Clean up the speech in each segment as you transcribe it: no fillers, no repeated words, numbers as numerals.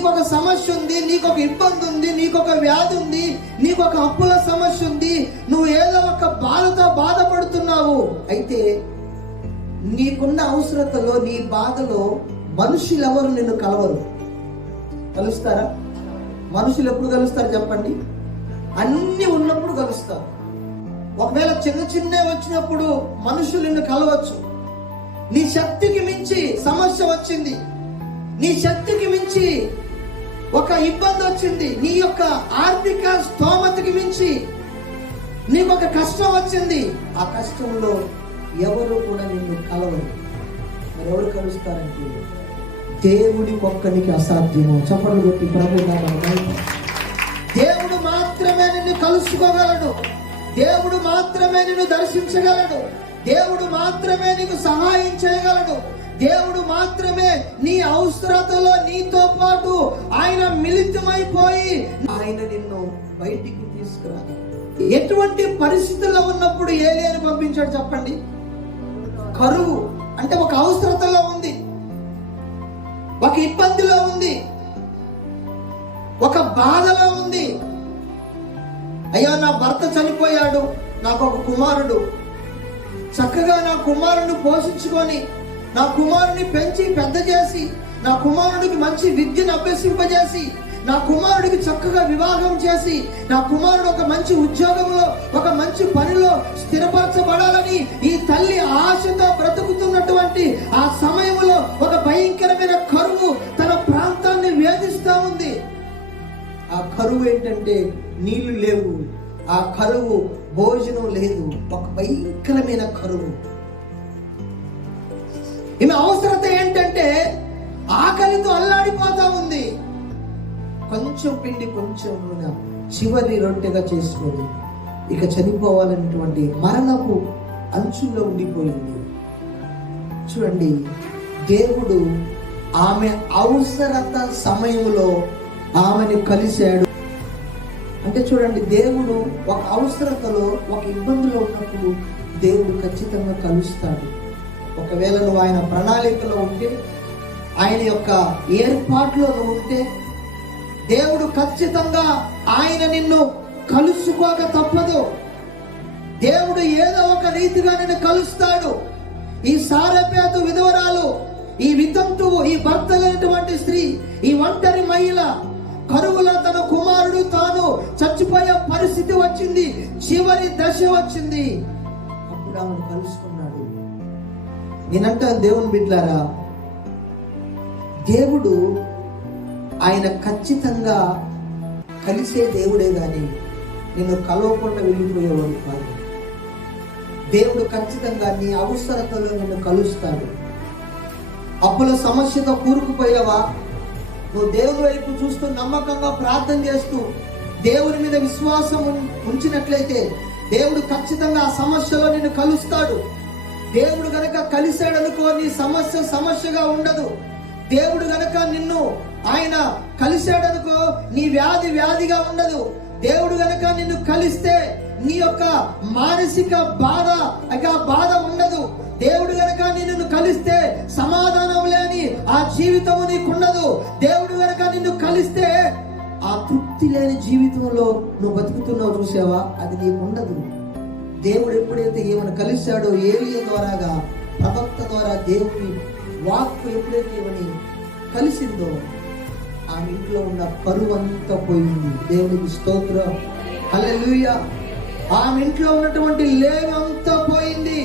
నీకొక సమస్య ఉంది, నీకొక ఇబ్బంది ఉంది, నీకొక వ్యాధి ఉంది, నీకొక అప్పుల సమస్య ఉంది, నువ్వు ఏదో ఒక బాధతో బాధపడుతున్నావు. అయితే నీకున్న అవసరతలో, నీ బాధలో మనుషులు ఎవరు నిన్ను కలవరు. కలుస్తారా? మనుషులు ఎప్పుడు కలుస్తారు చెప్పండి? అన్ని ఉన్నప్పుడు కలుస్తారు. ఒకవేళ చిన్న చిన్న వచ్చినప్పుడు మనుషులు నిన్ను కలవచ్చు. నీ శక్తికి మించి సమస్య వచ్చింది, నీ శక్తికి మించి ఒక ఇబ్బంది వచ్చింది, నీ యొక్క ఆర్థిక స్తోమతకి మించి నీకు ఒక కష్టం వచ్చింది. ఆ కష్టంలో ఎవరు కూడా నిన్ను కలవరు. మరి ఎవరు కలుస్తారంటే దేవుడి ఒక్కనికి అసాధ్యము. చప్పట్లు కొట్టి ప్రభు నామమున. దేవుడు మాత్రమే నిన్ను కలుసుకోగలడు. దేవుడు మాత్రమే నిన్ను దర్శించగలడు. దేవుడు మాత్రమే నీకు సహాయం చేయగలడు. దేవుడు మాత్రమే నీ అవసరతలో నీతో పాటు ఆయన మిళితమైపోయి ఆయన నిన్ను బయటికి తీసుకురాలి. ఎటువంటి పరిస్థితుల్లో ఉన్నప్పుడు ఏలియాను పంపించాడు చెప్పండి? కరువు అంటే ఒక అవసరతలో ఉంది, ఒక ఇబ్బందిలో ఉంది, ఒక బాధలో ఉంది. అయ్యా నా భర్త చనిపోయాడు, నాకు ఒక కుమారుడు, చక్కగా నా కుమారుడిని పోషించుకొని, నా కుమారుని పెంచి పెద్ద చేసి, నా కుమారుడికి మంచి విద్యను అభ్యసింపజేసి, నా కుమారుడికి చక్కగా వివాహం చేసి, నా కుమారుడు ఒక మంచి ఉద్యోగంలో, ఒక మంచి పనిలో స్థిరపరచబడాలని ఈ తల్లి ఆశతో బ్రతుకుతున్నటువంటి ఆ సమయంలో ఒక భయంకరమైన కరువు తన ప్రాంతాన్ని వేధిస్తూ ఉంది. ఆ కరువు ఏంటంటే నీళ్లు లేవు, ఆ కరువు భోజనం లేదు, ఒక భయంకరమైన కరువు. ఈమె అవసరత ఏంటంటే ఆకలితో అల్లాడిపోతా ఉంది. కొంచెం పిండి కొంచెం నూనె చివరి రొట్టెగా చేసుకొని ఇక చనిపోవాలనేటువంటి మరణపు అంచుల్లో ఉండిపోయింది. చూడండి, దేవుడు ఆమె అవసరత సమయంలో ఆమెను కలిశాడు. అంటే చూడండి, దేవుడు ఒక అవసరతలో, ఒక ఇబ్బందిలో ఉన్నప్పుడు దేవుడు ఖచ్చితంగా కలుస్తాడు. ఒకవేళ నువ్వు ఆయన ప్రణాళికలో ఉంటే, ఆయన యొక్క ఏర్పాట్లో నువ్వు ఉంటే, దేవుడు ఖచ్చితంగా ఆయన నిన్ను కలుసుకోక తప్పదు. దేవుడు ఏదో ఒక రీతిగా నిన్ను కలుస్తాడు. ఈ సారెపేతు విధవరాలు, ఈ వితంతువు, ఈ భర్త లేనటువంటి స్త్రీ, ఈ ఒంటరి మహిళ కరువులో తన కుమారుడు తాను చచ్చిపోయే పరిస్థితి వచ్చింది, చివరి దశ వచ్చింది. అప్పుడు ఆమెను కలుసుకున్నాడు. నేనంటా దేవుని బిడ్డలారా, దేవుడు ఆయన ఖచ్చితంగా కలిసే దేవుడే గాని నిన్ను కలవకుండా వెళ్ళిపోయేవాడు కాదు. దేవుడు ఖచ్చితంగా నీ అవసరతలో నిన్ను కలుస్తాడు. అప్పుల సమస్యతో కూరుకుపోయావా? నువ్వు దేవుని వైపు చూస్తూ నమ్మకంగా ప్రార్థన చేస్తూ దేవుని మీద విశ్వాసం ఉంచినట్లయితే దేవుడు ఖచ్చితంగా ఆ సమస్యలో నిన్ను కలుస్తాడు. దేవుడు గనక కలిశాడనుకో, నీ సమస్యగా ఉండదు. దేవుడు గనక నిన్ను ఆయన కలిశాడనుకో, నీ వ్యాధిగా ఉండదు. దేవుడు గనక నిన్ను కలిస్తే నీ యొక్క మానసిక బాధ ఉండదు. దేవుడు గనక నిన్ను కలిస్తే సమాధానం లేని ఆ జీవితము నీకుండదు. దేవుడు గనక నిన్ను కలిస్తే ఆ తృప్తి లేని జీవితంలో నువ్వు బతుకుతున్నావు చూసావా, అది నీకుండదు. దేవుడు ఎప్పుడైతే ఏమైనా కలిశాడో, ఏలియా ద్వారాగా, ప్రవక్త ద్వారా దేవుని వాక్కు ఎప్పుడైతే ఏమని కలిసిందో, ఆమె ఇంట్లో ఉన్న కరువు అంతా పోయింది. దేవునికి స్తోత్రం, హల్లెలూయా. ఆమె ఇంట్లో ఉన్నటువంటి లేమి అంతా పోయింది.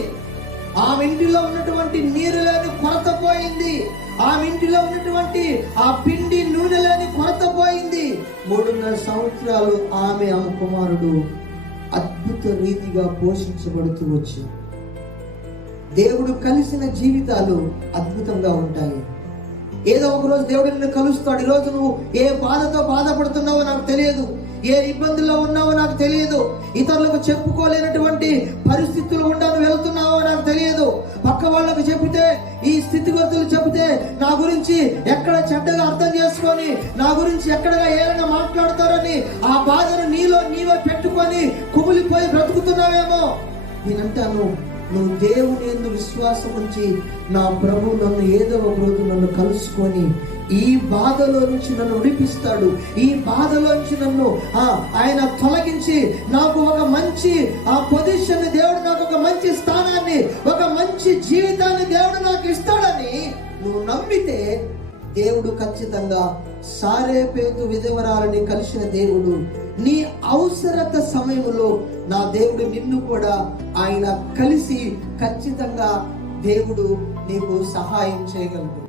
ఆమె ఇంటిలో ఉన్నటువంటి నీరు లేని కొరత పోయింది. ఆమె ఇంటిలో ఉన్నటువంటి ఆ పిండి నూనె లేని కొరత పోయింది. 3.5 సంవత్సరాలు ఆమె కుమారుడు అద్భుత రీతిగా పోషించబడుతూ వచ్చి, దేవుడు కలిసిన జీవితాలు అద్భుతంగా ఉంటాయి. ఏదో ఒక రోజు దేవుడు నిన్ను కలుస్తాడు. ఈరోజు నువ్వు ఏ బాధతో బాధపడుతున్నావో నాకు తెలియదు, ఏ ఇబ్బందుల్లో ఉన్నావో నాకు తెలియదు, ఇతరులకు చెప్పుకోలేనటువంటి పరిస్థితులు ఉండాలని వెళ్తున్నావో నాకు తెలియదు. పక్క వాళ్ళకు చెబితే, ఈ స్థితిగతులు చెబితే నా గురించి ఎక్కడ చెడ్డగా అర్థం చేసుకొని, నా గురించి ఎక్కడగా ఏమైనా మాట్లాడతారని ఆ బాధను నీలో నీవే పెట్టుకొని కుమిలిపోయి బ్రతుకుతున్నావేమో. నేనంటాను, నువ్వు దేవుని యందు విశ్వాసం ఉంచి, నా ప్రభు నన్ను ఏదో ఒక రోజు నన్ను కలుసుకొని ఈ బాధలో నుంచి నన్ను విడిపిస్తాడు, ఈ బాధలో నుంచి నన్ను ఆయన తొలగించి నాకు ఒక మంచి పొజిషన్, దేవుడు నాకు ఒక మంచి స్థానాన్ని, ఒక మంచి జీవితాన్ని దేవుడు నాకు ఇస్తాడని నువ్వు నమ్మితే, దేవుడు ఖచ్చితంగా సారేపేతు విధవరాలని కలిసిన దేవుడు నీ అవసరత సమయంలో నా దేవుడు నిన్ను కూడా ఆయన కలిసి ఖచ్చితంగా దేవుడు నీకు సహాయం చేయగలడు.